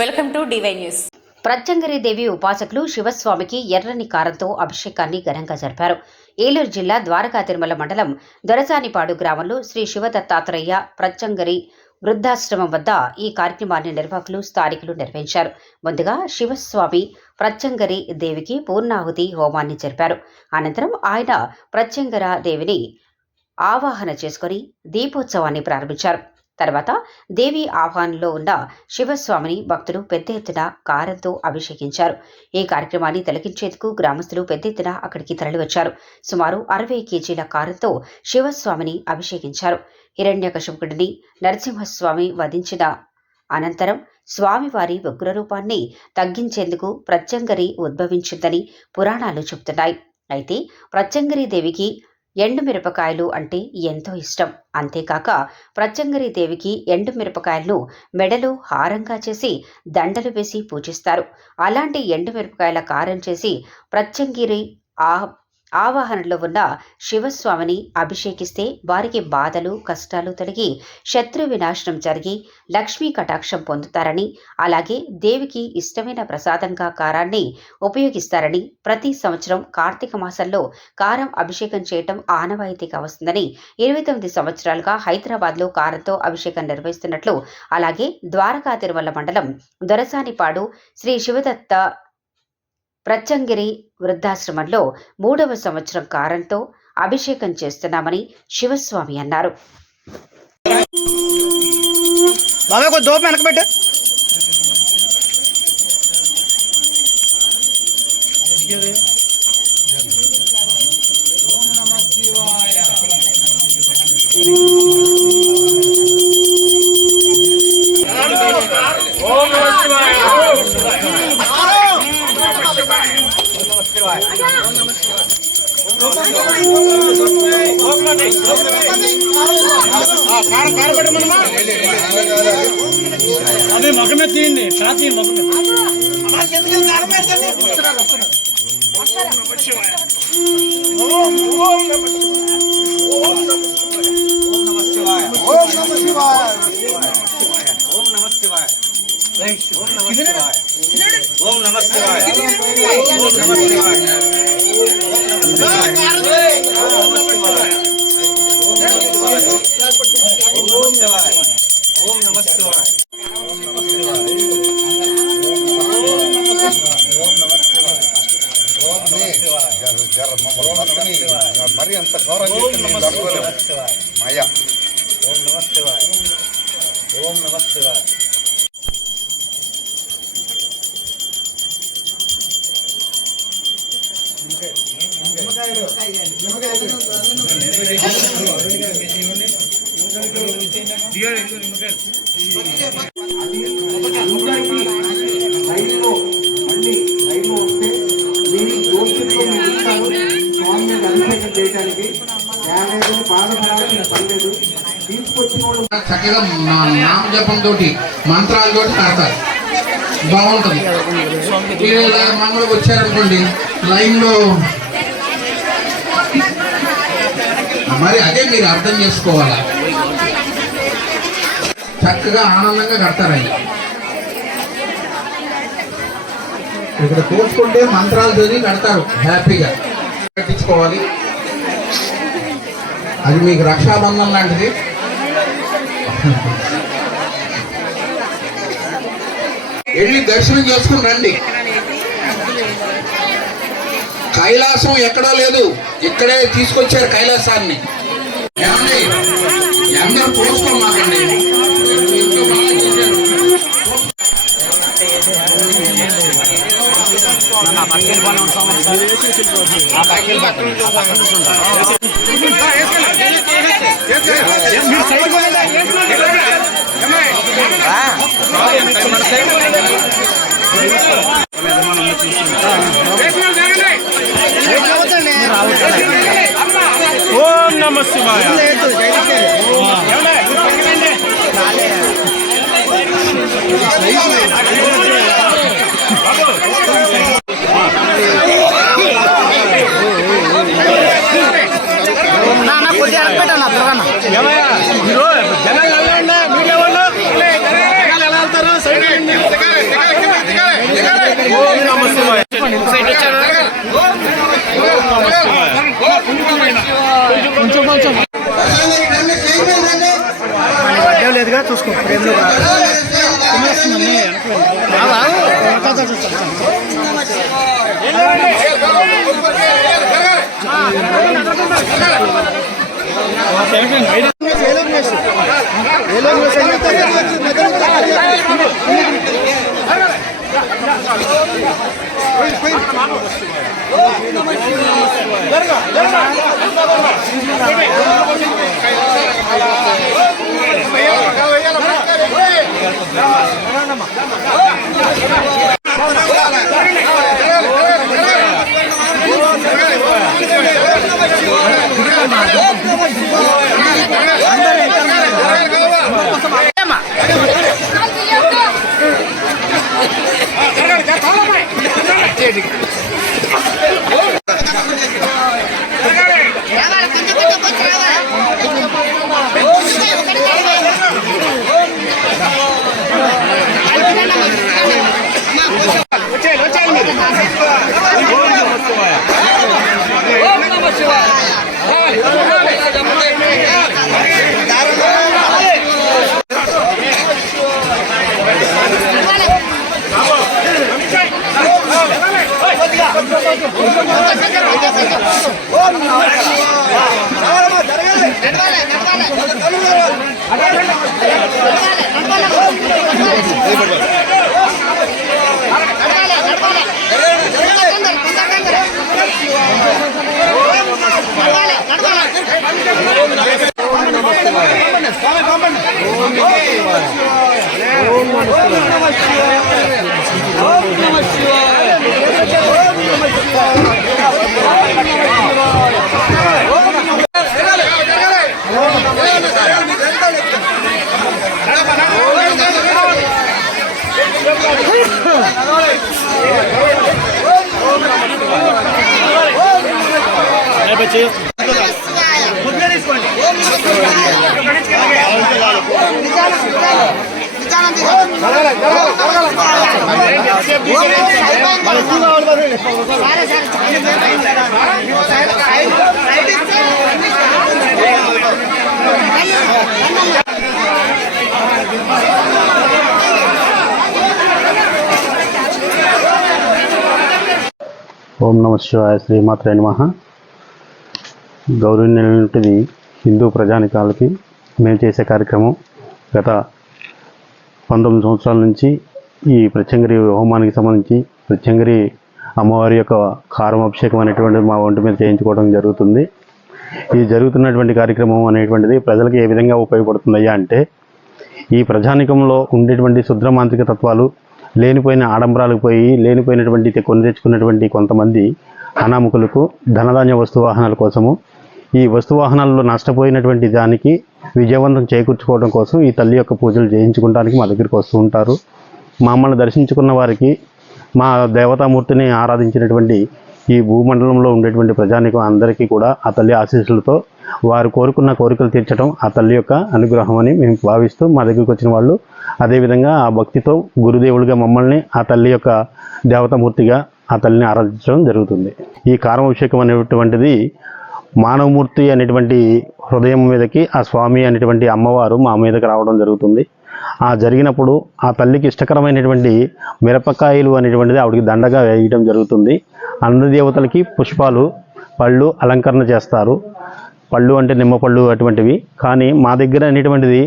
Welcome to DY news. Pratyangira Devi ఉపాసకులు శివస్వామికి ఎర్రని కారంతో అభిషేకాన్ని ఘనంగా జరిపారు. ఏలూరు జిల్లా ద్వారకా తిరుమల మండలం దొరసానిపాడు గ్రామంలో శ్రీ శివదత్తాత్రేయ ప్రత్యంగిరి వృద్ధాశ్రమం వద్ద ఈ కార్యక్రమాన్ని నిర్వాహకులు స్థానికులు నిర్వహించారు. ముందుగా శివస్వామి ప్రత్యంగిరి దేవికి పూర్ణాహుతి హోమాన్ని జరిపారు. అనంతరం ఆయన ప్రత్యంగిర దేవిని ఆవాహన చేసుకుని దీపోత్సవాన్ని ప్రారంభించారు. తర్వాత దేవి ఆహ్వానంలో ఉన్న శివస్వామిని భక్తులు పెద్ద ఎత్తున కారంతో అభిషేకించారు. ఈ కార్యక్రమాన్ని తిలకించేందుకు గ్రామస్తులు పెద్ద ఎత్తున అక్కడికి తరలివచ్చారు. సుమారు 60 కేజీల కారంతో శివస్వామిని అభిషేకించారు. హిరణ్యకశిపుడిని నరసింహస్వామి వధించిన అనంతరం స్వామివారి ఉగ్రరూపాన్ని తగ్గించేందుకు ప్రత్యంగిరి ఉద్భవించిందని పురాణాలు చెబుతున్నాయి. అయితే ప్రత్యంగిరి దేవికి ఎండుమిరపకాయలు అంటే ఎంతో ఇష్టం. అంతేకాక ప్రత్యంగిరి దేవికి ఎండుమిరపకాయలను మెడలో హారంగా చేసి దండలు వేసి పూజిస్తారు. అలాంటి ఎండుమిరపకాయల కారం చేసి ప్రత్యంగిరి ఆవాహనలో ఉన్న శివస్వామిని అభిషేకిస్తే వారికి బాధలు కష్టాలు తొలగి శత్రు వినాశనం జరిగి లక్ష్మీ కటాక్షం పొందుతారని, అలాగే దేవికి ఇష్టమైన ప్రసాదంగా కారాన్ని ఉపయోగిస్తారని, ప్రతి సంవత్సరం కార్తీక మాసంలో కారం అభిషేకం చేయటం ఆనవాయితీగా వస్తుందని 29 సంవత్సరాలుగా హైదరాబాద్లో కారంతో అభిషేకం నిర్వహిస్తున్నట్లు, అలాగే ద్వారకా తిరుమల మండలం దొరసానిపాడు శ్రీ శివదత్త ప్రత్యంగిరి వృద్ధాశ్రమంలో 3వ సంవత్సరం కారంతో అభిషేకం చేస్తున్నామని శివస్వామి అన్నారు. అదే మగమే తీయండి సాతి మగమే మరి అంత మాయా. ఓం నమస్తేవాయ, ఓం నమస్తేవాయ. చక్కగా నామజపంతో మంత్రాలతోటి కడతారు, బాగుంటుంది. మామూలుగా వచ్చారనుకోండి లైన్లో, మరి అదే మీరు అర్థం చేసుకోవాలా. చక్కగా ఆనందంగా కడతారండి. ఇక్కడ కూర్చుకుంటే మంత్రాలు చదివి కడతారు, హ్యాపీగా కట్టించుకోవాలి. అది మీకు రక్షాబంధం లాంటిది. వెళ్ళి దర్శనం చేసుకుని రండి. కైలాసం ఎక్కడా లేదు, ఇక్కడే తీసుకొచ్చారు కైలాసాన్ని. ఏమండి అందరూ పోసుకోమాకండి. ఓం నమ శివాయ. జనాలు ఎలా వెళ్తారు? లేదుగా చూసుకో ఓం నమ శివాయ శ్రీమాత్రే నమః. గౌరవనీయులైనటువంటి హిందూ ప్రజానికాలకి మేము చేసే కార్యక్రమం గత 19 సంవత్సరాల నుంచి ఈ ప్రత్యంగిరి హోమానికి సంబంధించి ప్రత్యంగిరి అమ్మవారి యొక్క కారం అభిషేకం అనేటువంటిది మా ఒంటి మీద చేయించుకోవడం జరుగుతుంది. ఈ జరుగుతున్నటువంటి కార్యక్రమం అనేటువంటిది ప్రజలకు ఏ విధంగా ఉపయోగపడుతుందయ్యా అంటే, ఈ ప్రజానికంలో ఉండేటువంటి శుద్రమాంత్రిక తత్వాలు, లేనిపోయిన ఆడంబరాలకు పోయి లేనిపోయినటువంటి కొని తెచ్చుకున్నటువంటి కొంతమంది అనామకులకు ధనధాన్య వస్తువాహనాల కోసము, ఈ వస్తువాహనాల్లో నష్టపోయినటువంటి దానికి విజయవంతం చేకూర్చుకోవడం కోసం ఈ తల్లి యొక్క పూజలు చేయించుకోవడానికి మా దగ్గరికి వస్తూ ఉంటారు. మమ్మల్ని దర్శించుకున్న వారికి, మా దేవతామూర్తిని ఆరాధించినటువంటి ఈ భూమండలంలో ఉండేటువంటి ప్రజానికం అందరికీ కూడా ఆ తల్లి ఆశీస్సులతో వారు కోరుకున్న కోరికలు తీర్చడం ఆ తల్లి యొక్క అనుగ్రహం అని మేము భావిస్తూ మా దగ్గరికి వచ్చిన వాళ్ళు అదేవిధంగా ఆ భక్తితో గురుదేవుడిగా మమ్మల్ని ఆ తల్లి యొక్క దేవతామూర్తిగా ఆ తల్లిని ఆరాధించడం జరుగుతుంది. ఈ కారమాభిషేకం అనేటువంటిది మానవమూర్తి అనేటువంటి హృదయం మీదకి ఆ స్వామి అనేటువంటి అమ్మవారు మా మీదకి రావడం జరుగుతుంది. ఆ జరిగినప్పుడు ఆ తల్లికి ఇష్టకరమైనటువంటి మిరపకాయలు అనేటువంటిది ఆవిడకి దండగా వేయడం జరుగుతుంది. అన్ని దేవతలకి పుష్పాలు, పళ్ళు అలంకరణ చేస్తారు. పళ్ళు అంటే నిమ్మపళ్ళు అటువంటివి. కానీ మా దగ్గర అనేటువంటిది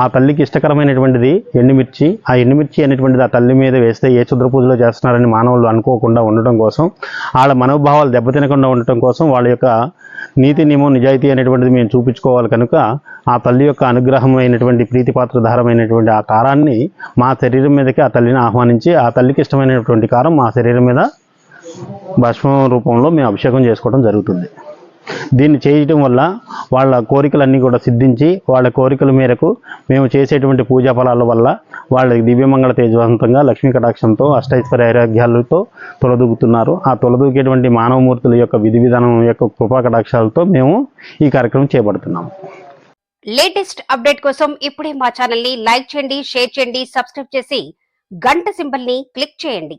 ఆ తల్లికి ఇష్టకరమైనటువంటిది ఎండుమిర్చి. ఆ ఎండుమిర్చి అనేటువంటిది ఆ తల్లి మీద వేస్తే ఏ క్షుద్ర పూజలో చేస్తున్నారని మానవులు అనుకోకుండా ఉండటం కోసం, వాళ్ళ మనోభావాలు దెబ్బతినకుండా ఉండటం కోసం, వాళ్ళ యొక్క నీతి నియమం నిజాయితీ అనేటువంటిది మేము చూపించుకోవాలి కనుక ఆ తల్లి యొక్క అనుగ్రహమైనటువంటి ప్రీతిపాత్రధారమైనటువంటి ఆ కారాన్ని మా శరీరం మీదకి ఆ తల్లిని ఆహ్వానించి ఆ తల్లికి ఇష్టమైనటువంటి కారం మా శరీరం మీద భస్మం రూపంలో మేము అభిషేకం చేసుకోవడం జరుగుతుంది. దీన్ని చేయటం వల్ల వాళ్ళ కోరికలన్నీ కూడా సిద్ధించి వాళ్ళ కోరికల మేరకు మేము చేసేటువంటి పూజా ఫలాల వల్ల వాళ్ళకి దివ్యమంగళ తేజవంతంగా లక్ష్మీ కటాక్షంతో అష్టైశ్వర్య ఐరాగ్యాలతో తొలదూగుతున్నారు. ఆ తొలదూగేటువంటి మానవమూర్తుల యొక్క విధి విధానం యొక్క కృపా కటాక్షాలతో మేము ఈ కార్యక్రమం చేపడుతున్నాము. లేటెస్ట్ అప్డేట్ కోసం ఇప్పుడే మా ఛానల్ ని లైక్ చేయండి, షేర్ చేయండి, సబ్స్క్రైబ్ చేసి గంట సింబల్ ని క్లిక్ చేయండి.